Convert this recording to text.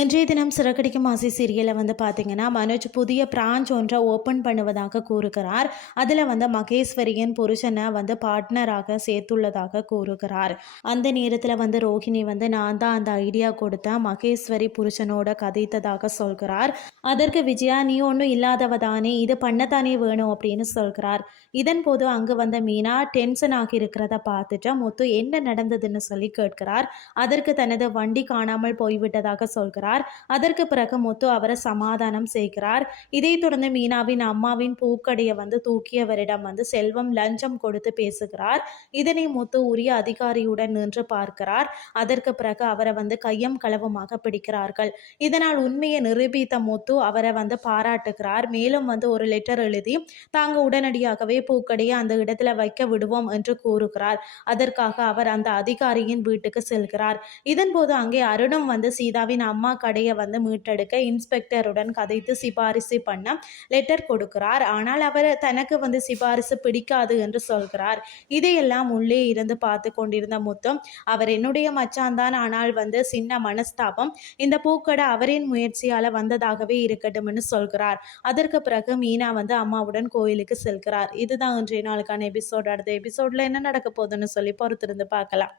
இன்றைய தினம் சிறகடிக்கும் ஆசை சீரியலில் வந்து பார்த்தீங்கன்னா மனோஜ் புதிய பிரான்ச் ஒன்றை ஓப்பன் பண்ணுவதாக கூறுகிறார். அதில் வந்து மகேஸ்வரியின் புருஷனை வந்து பார்ட்னராக சேர்த்துள்ளதாக கூறுகிறார். அந்த நேரத்தில் வந்து ரோஹிணி வந்து நான் தான் அந்த ஐடியா கொடுத்தேன் மகேஸ்வரி புருஷனோட கதைத்ததாக சொல்கிறார். அதற்கு விஜயா நீ ஒன்றும் இல்லாதவ தானே இது பண்ணத்தானே வேணும் அப்படின்னு சொல்கிறார். இதன் போது அங்கு வந்த மீனா டென்ஷன் ஆகி இருக்கிறத பார்த்துட்டு முத்து என்ன நடந்ததுன்னு சொல்லி கேட்கிறார். அதற்கு தனது வண்டி காணாமல் போய்விட்டதாக சொல்கிறார். அதற்கு பிறகு முத்து அவரை சமாதானம் செய்கிறார். இதைத் தொடர்ந்து மீனாவின் அம்மாவின் பூக்கடையை வந்து தூக்கியவரிடம் வந்து செல்வம் லஞ்சம் கொடுத்து பேசுகிறார். இதனை முத்து உரிய அதிகாரியுடன் நின்று பார்க்கிறார். அதற்கு பிறகு அவரை வந்து கையம் களவுமாக பிடிக்கிறார்கள். இதனால் உண்மையை நிரூபித்த முத்து அவரை வந்து பாராட்டுகிறார். மேலும் வந்து ஒரு லெட்டர் எழுதி தாங்க உடனடியாகவே பூக்கடையை அந்த இடத்துல வைக்க விடுவோம் என்று கூறுகிறார். அதற்காக அவர் அந்த அதிகாரியின் வீட்டுக்கு செல்கிறார். இதன்போது அங்கே அருணும் வந்து சீதாவின் அம்மா கடையை வந்து மீட்டெடுக்க இன்ஸ்பெக்டருடன் கதைத்து சிபாரிசு பண்ண லெட்டர் கொடுக்கிறார். ஆனால் அவர் தனக்கு வந்து சிபாரிசு பிடிக்காது என்று சொல்கிறார். இதையெல்லாம் உள்ளே இருந்து பார்த்து கொண்டிருந்த முத்தம் அவர் என்னுடைய மச்சான் தான். ஆனால் வந்து சின்ன மனஸ்தாபம். இந்த பூக்கடை அவரின் முயற்சியால் வந்ததாகவே இருக்கட்டும்னு சொல்கிறார். அதற்கு பிறகு மீனா வந்து அம்மாவுடன் கோயிலுக்கு செல்கிறார். இதுதான் இன்றைய நாளுக்கான எபிசோட் அடுத்த எபிசோட்ல என்ன நடக்க போகுதுன்னு சொல்லி பொறுத்திருந்து பார்க்கலாம்.